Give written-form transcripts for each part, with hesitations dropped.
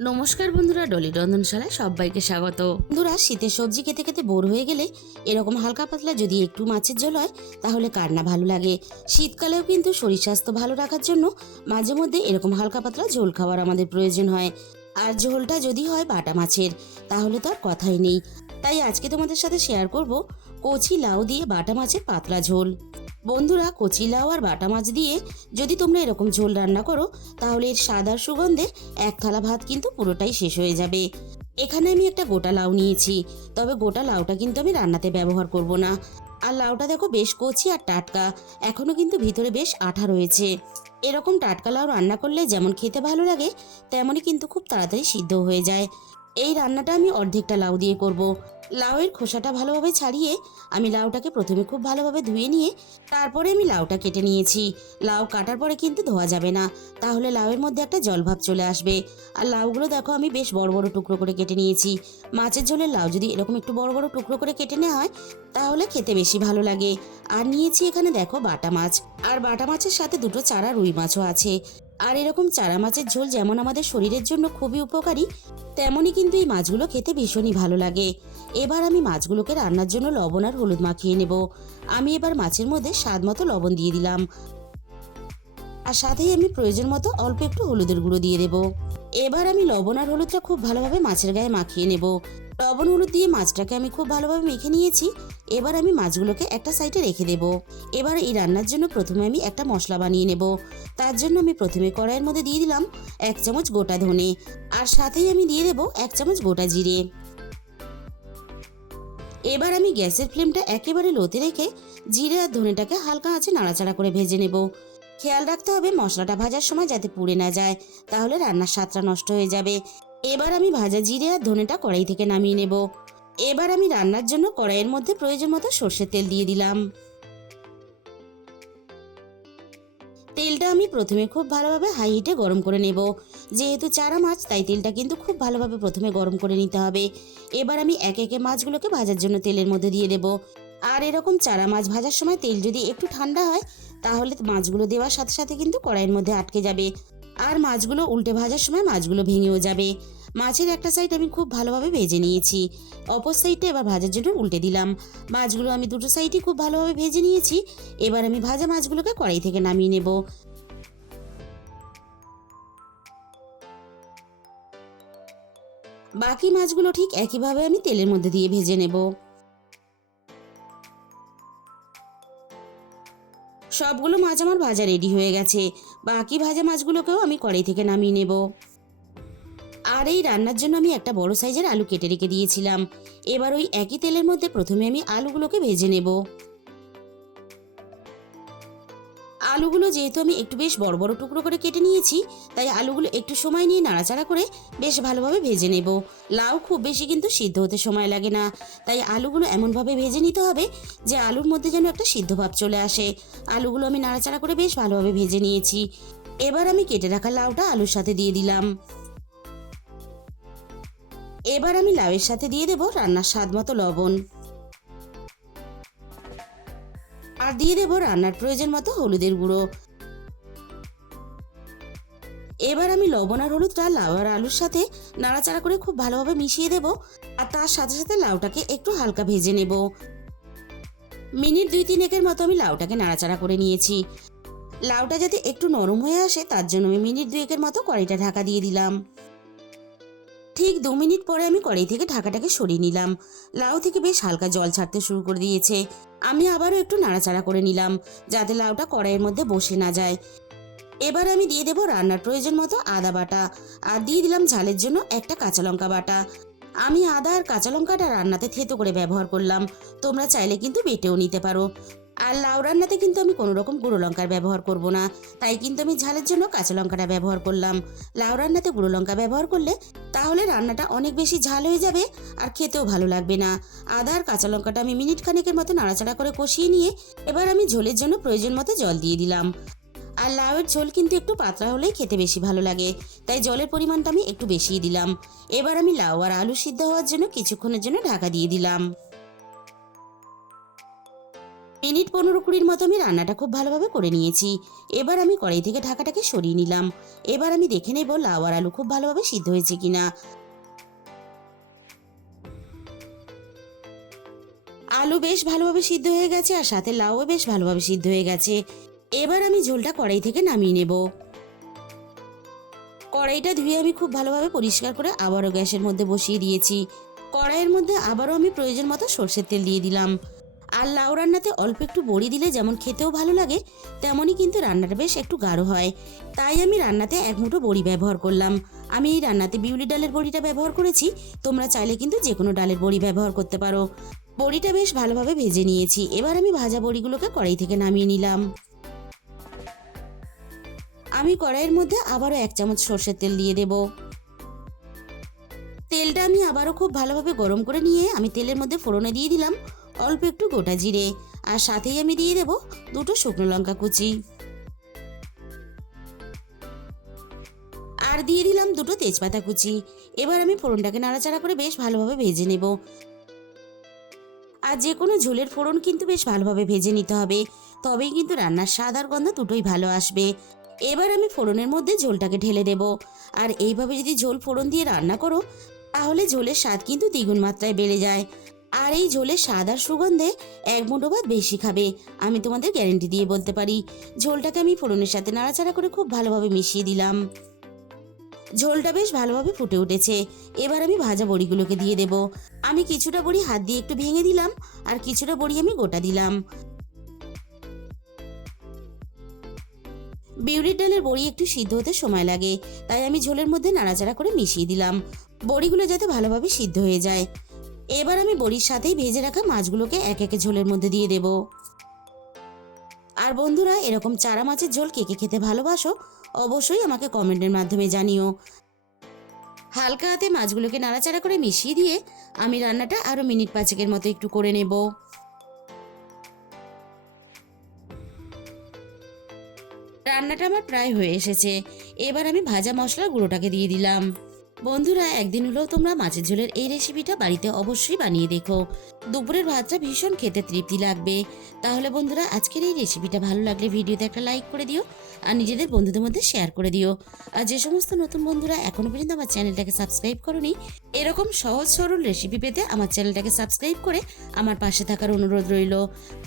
নমস্কার বন্ধুরা, ডলি রন্ধনশালায় সবাইকে স্বাগত। বন্ধুরা, শীতের সবজি খেতে খেতে বোর হয়ে গেলে এরকম হালকা পাতলা যদি একটু মাছের ঝোল হয় তাহলে কার না ভালো লাগে। শীতকালেও কিন্তু শরীর স্বাস্থ্য ভালো রাখার জন্য মাঝে মধ্যে এরকম হালকা পাতলা ঝোল খাওয়ার আমাদের প্রয়োজন হয়। আর ঝোলটা যদি হয় বাটা মাছের তাহলে তো আর কথাই নেই। তাই আজকে তোমাদের সাথে শেয়ার করব কচি লাউ দিয়ে বাটা মাছের পাতলা ঝোল। বন্ধুরা, কচি লাউ আর বাটা মাছ দিয়ে যদি তোমরা এরকম ঝোল রান্না করো তাহলে এর স্বাদ আর সুগন্ধে এক থালা ভাত কিন্তু পুরোটাই শেষ হয়ে যাবে। এখানে আমি একটা গোটা লাউ নিয়েছি, তবে গোটা লাউটা কিন্তু আমি রান্নাতে ব্যবহার করব না। আর লাউটা দেখো বেশ কচি আর টাটকা, এখনো কিন্তু ভিতরে বেশ আঠা রয়েছে। এরকম টাটকা লাউ রান্না করলে যেমন খেতে ভালো লাগে তেমনই কিন্তু খুব তাড়াতাড়ি সিদ্ধ হয়ে যায়। এই রান্নাটা আমি অর্ধেকটা লাউ দিয়ে করব। লাউয়ের খোসাটা ভালোভাবে ছাড়িয়ে আমি লাউটাকে প্রথমে খুব ভালোভাবে ধুয়ে নিয়ে তারপরে আমি লাউটা কেটে নিয়েছি। লাউ কাটার পরে কিন্তু ধোয়া যাবে না, তাহলে লাউয়ের মধ্যে একটা জলভাব চলে আসবে। আর লাউগুলো দেখো আমি বেশ বড় বড় টুকরো করে কেটে নিয়েছি। মাছের ঝোলের লাউ যদি এরকম একটু বড় বড় টুকরো করে কেটে নেওয়া হয় তাহলে খেতে বেশি ভালো লাগে। আর নিয়েছি এখানে দেখো বাটা মাছ, আর বাটা মাছের সাথে দুটো চারা রুই মাছও আছে। আর এরকম চারা মাছের ঝোল যেমন আমাদের শরীরের জন্য খুবই উপকারী, তেমনই কিন্তু এই মাছগুলো খেতে ভীষণই ভালো লাগে। এবার আমি মাছগুলোকে রান্নার জন্য লবণ আর হলুদ মাখিয়ে নেব। আমি এবার মাছের মধ্যে স্বাদ মতো লবণ দিয়ে দিলাম, আর সাথেই আমি প্রয়োজন মতো অল্প একটু হলুদের গুঁড়ো দিয়ে দেব। এবার আমি লবণ আর হলুদটা খুব ভালোভাবে মাছের গায়ে মাখিয়ে নেব। লবণ হলুদ দিয়ে মাছটাকে আমি খুব ভালোভাবে মেখে নিয়েছি। এবার আমি মাছগুলোকে একটা সাইডে রেখে দেব। এবার এই রান্নার জন্য প্রথমে আমি একটা মশলা বানিয়ে নেব। তার জন্য আমি প্রথমে কড়াইয়ের মধ্যে দিয়ে দিলাম 1 চামচ গোটা ধনে, আর সাথেই আমি দিয়ে দেব 1 চামচ গোটা জিরে। এবার আমি গ্যাসের ফ্লেমটা একেবারে লোতে রেখে জিরে আর ধনেটাকে হালকা আঁচে নাড়াচাড়া করে ভেজে নেব। খেয়াল রাখতে হবে মশলাটা ভাজার সময় যাতে পুড়ে না যায়, তাহলে রান্নার স্বাদটা নষ্ট হয়ে যাবে। এবার আমি ভাজা জিরে আর ধনেটা কড়াই থেকে নামিয়ে নেব। এবার আমি রান্নার জন্য কড়াইয়ের মধ্যে প্রয়োজন মতো সর্ষের তেল দিয়ে দিলাম। তেলটা আমি প্রথমে খুব ভালোভাবে হাই হিটে গরম করে নেব। যেহেতু চারা মাছ তাই তেলটা কিন্তু খুব ভালোভাবে প্রথমে গরম করে নিতে হবে। এবার আমি একে একে মাছগুলোকে ভাজার জন্য তেলের মধ্যে দিয়ে দেব। আর এরকম চারা মাছ ভাজার সময় তেল যদি একটু ঠান্ডা হয় তাহলে মাছগুলো দেওয়ার সাথে সাথে কিন্তু কড়াইয়ের মধ্যে আটকে যাবে, আর মাছগুলো উল্টে ভাজার সময় মাছগুলো ভেঙেও যাবে। মাছের একটা সাইড আমি খুব ভালোভাবে ভেজে নিয়েছি, অপর সাইডটা এবার ভাজার জন্য উল্টে দিলাম। মাছগুলো আমি দুটো সাইডই খুব ভালোভাবে ভেজে নিয়েছি। এবার আমি ভাজা মাছগুলোকে কড়াই থেকে নামিয়ে নেব। বাকি মাছগুলো ঠিক একইভাবে আমি তেলের মধ্যে দিয়ে ভেজে নেব। সবগুলো মাছ আমার ভাজা রেডি হয়ে গেছে। বাকি ভাজা মাছগুলোকেও আমি কড়াই থেকে নামিয়ে নেব। আর এই রান্নার জন্য আমি একটা বড় সাইজের আলু কেটে রেখে দিয়েছিলাম। এবার ওই একই তেলের মধ্যে প্রথমে আমি আলুগুলোকে ভেজে নেব। আলুগুলো যেহেতু আমি একটু বেশ বড় বড় টুকরো করে কেটে নিয়েছি, তাই আলুগুলো একটু সময় নিয়ে নাড়াচাড়া করে বেশ ভালোভাবে ভেজে নেব। লাউ খুব বেশি কিন্তু সিদ্ধ হতে সময় লাগে না, তাই আলুগুলো এমনভাবে ভেজে নিতে হবে যে আলুর মধ্যে যেন একটা সিদ্ধ ভাব চলে আসে। আলুগুলো আমি নাড়াচাড়া করে বেশ ভালোভাবে ভেজে নিয়েছি। এবার আমি কেটে রাখা লাউটা আলুর সাথে দিয়ে দিলাম। এবার আমি লাউয়ের সাথে দিয়ে দেব রান্নার স্বাদ মতো লবণ, আর দিয়ে দেব রান্নার প্রয়োজন মতো হলুদের গুঁড়ো। এবার আমি লবণ আর হলুদটা লাউ আর আলুর সাথে নাড়াচাড়া করে খুব ভালোভাবে মিশিয়ে দেব, আর তার সাথে সাথে লাউটাকে একটু হালকা ভেজে নেব। মিনিট 2-3 মতো আমি লাউটাকে নাড়াচাড়া করে নিয়েছি। লাউটা যাতে একটু নরম হয়ে আসে তার জন্য আমি মিনিট 2 মতো কড়াইটা ঢাকা দিয়ে দিলাম। ঠিক 2 মিনিট পরে আমি কড়াই থেকে ঢাকাটাকে সরিয়ে নিলাম। লাউ থেকে বেশ হালকা জল ছাড়তে শুরু করে দিয়েছে। আমি আবারও একটু নাড়াচাড়া করে নিলাম যাতে লাউটা কড়াইয়ের মধ্যে বসে না যায়। এবার আমি দিয়ে দেব রান্নার প্রয়োজন মতো আদা বাটা, আর দিয়ে দিলাম ঝালের জন্য একটা কাঁচা লঙ্কা বাটা। আমি আদা আর কাঁচা লঙ্কাটা রান্নাতে থেতো করে ব্যবহার করলাম, তোমরা চাইলে কিন্তু বেটেও নিতে পারো। আর লাউ রান্নাতে কিন্তু আমি কোনো রকম গুঁড়ো লঙ্কার ব্যবহার করব না, তাই কিন্তু আমি ঝালের জন্য কাঁচা লঙ্কাটা ব্যবহার করলাম। লাউ রান্নাতে গুঁড়ো লঙ্কা ব্যবহার করলে তাহলে রান্নাটা অনেক বেশি ঝাল হয়ে যাবে আর খেতেও ভালো লাগবে না। আদা আর কাঁচা লঙ্কাটা আমি মিনিট খানেকের মতো নাড়াচাড়া করে কষিয়ে নিয়ে এবার আমি ঝোলের জন্য প্রয়োজন মতো জল দিয়ে দিলাম। আর লাউয়ের ঝোল কিন্তু একটু পাতলা হলেই খেতে বেশি ভালো লাগে, তাই জলের পরিমাণটা আমি একটু বেশিই দিলাম। এবার আমি লাউ আর আলু সিদ্ধ হওয়ার জন্য কিছুক্ষণের জন্য ঢাকা দিয়ে দিলাম। মিনিট 15-20 মতো আমি রান্নাটা খুব ভালোভাবে করে নিয়েছি। এবার আমি কড়াই থেকে ঢাকাটাকে সরিয়ে নিলাম। এবার আমি দেখে নেব লাউ আর আলু খুব ভালোভাবে সিদ্ধ হয়েছে কিনা। আলু বেশ ভালোভাবে সিদ্ধ হয়ে গেছে আর সাথে লাউও বেশ ভালোভাবে সিদ্ধ হয়ে গেছে। এবার আমি ঝোলটা কড়াই থেকে নামিয়ে নেব। কড়াইটা ধুয়ে আমি খুব ভালোভাবে পরিষ্কার করে আবারও গ্যাসের মধ্যে বসিয়ে দিয়েছি। কড়াইয়ের মধ্যে আবারও আমি প্রয়োজন মতো সর্ষের তেল দিয়ে দিলাম। আর লাউ রান্নাতে অল্প একটু বড়ি দিলে যেমন খেতেও ভালো লাগে, তেমনই কিন্তু রান্নাটা বেশ একটু গাঢ় হয়। তাই আমি রান্নাতে এক মুঠো বড়ি ব্যবহার করলাম। আমি এই রান্নাতে বিউলি ডালের বড়িটা ব্যবহার করেছি। তোমরা চাইলে কিন্তু যে কোনো ডালের বড়ি ব্যবহার করতে পারো। বড়িটা বেশ ভালোভাবে ভেজে নিয়েছি। এবার আমি ভাজা বড়িগুলোকে কড়াই থেকে নামিয়ে নিলাম। আমি কড়াইয়ের মধ্যে আবারও 1 চামচ সর্ষের তেল দিয়ে দেব। তেলটা আমি আবারও খুব ভালোভাবে গরম করে নিয়ে আমি তেলের মধ্যে ফোড়নে দিয়ে দিলাম অল্প একটু গোটা জিরে, আর সাথেই আমি দিয়ে দেব 2টো শুকনো লঙ্কা কুচি, আর দিয়ে দিলাম 2টো তেজপাতা কুচি। এবার আমি ফোড়নটাকে নাড়াচাড়া করে বেশ ভালোভাবে ভেজে নেব। আর যে কোনো ঝোলের ফোড়ন কিন্তু বেশ ভালোভাবে ভেজে নিতে হবে, তবেই কিন্তু রান্নার স্বাদ আর গন্ধ দুটোই ভালো আসবে। এবার আমি ফোড়নের মধ্যে ঝোলটাকে ঢেলে দেব। আর এইভাবে যদি ঝোল ফোড়ন দিয়ে রান্না করো, তাহলে ঝোলের স্বাদ কিন্তু দ্বিগুণ মাত্রায় বেড়ে যায়। আর এই ঝোলের স্বাদ আর সুগন্ধে 1 মুঠো ভাত বেশি খাবে, আমি তোমাদের গ্যারেন্টি দিয়ে বলতে পারি। ঝোলটাকে আমি ফোড়নের সাথে নাড়াচাড়া করে খুব ভালোভাবে মিশিয়ে দিলাম। ঝোলটা বেশ ভালোভাবে ফুটে উঠেছে। এবার আমি ভাজা বড়িগুলোকে দিয়ে দেব। আমি কিছুটা বড়ি হাত দিয়ে একটু ভেঙে দিলাম, আর কিছুটা বড়ি আমি গোটা দিলাম। বিউলির ডালের বড়ি একটু সিদ্ধ হতে সময় লাগে, তাই আমি ঝোলের মধ্যে নাড়াচাড়া করে মিশিয়ে দিলাম, বড়িগুলো যাতে ভালোভাবে সিদ্ধ হয়ে যায়। এবার আমি বড়ির সাথেই ভেজে রাখা মাছগুলোকে এক একে ঝোলের মধ্যে দিয়ে দেব। আর বন্ধুরা, এরকম চারা মাছের ঝোল কে কে খেতে ভালোবাসো অবশ্যই আমাকে কমেন্টের মাধ্যমে জানিও। হালকা হাতে মাছগুলোকে নাড়াচাড়া করে মিশিয়ে দিয়ে আমি রান্নাটা আরও মিনিট 5 মতো একটু করে নেব। রান্নাটা আমার প্রায় হয়ে এসেছে। এবার আমি ভাজা মশলার গুঁড়োটাকে দিয়ে দিলাম। বন্ধুরা, একদিন হলেও তোমরা মাছের ঝোলের এই রেসিপিটা বাড়িতে অবশ্যই বানিয়ে দেখো। দুপুরের ভাতটা ভীষণ খেতে তৃপ্তি লাগবে। তাহলে বন্ধুরা, আজকের এই রেসিপিটা ভালো লাগলে ভিডিওতে একটা লাইক করে দিও, আর নিজেদের বন্ধুদের মধ্যে শেয়ার করে দিও। আর যে সমস্ত নতুন বন্ধুরা এখনো পর্যন্ত আমার চ্যানেলটাকে সাবস্ক্রাইব করোনি, এরকম সহজ সরল রেসিপি পেতে আমার চ্যানেলটাকে সাবস্ক্রাইব করে আমার পাশে থাকার অনুরোধ রইল।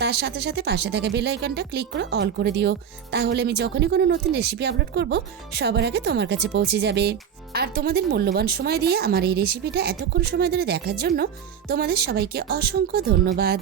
তার সাথে সাথে পাশে থাকা বেল আইকনটা ক্লিক করে অল করে দিও, তাহলে আমি যখনই কোনো নতুন রেসিপি আপলোড করব সবার আগে তোমার কাছে পৌঁছে যাবে। আর তোমাদের মূল্যবান সময় দিয়ে আমার এই রেসিপিটা এতক্ষণ সময় ধরে দেখার জন্য তোমাদের সবাইকে অসংখ্য ধন্যবাদ।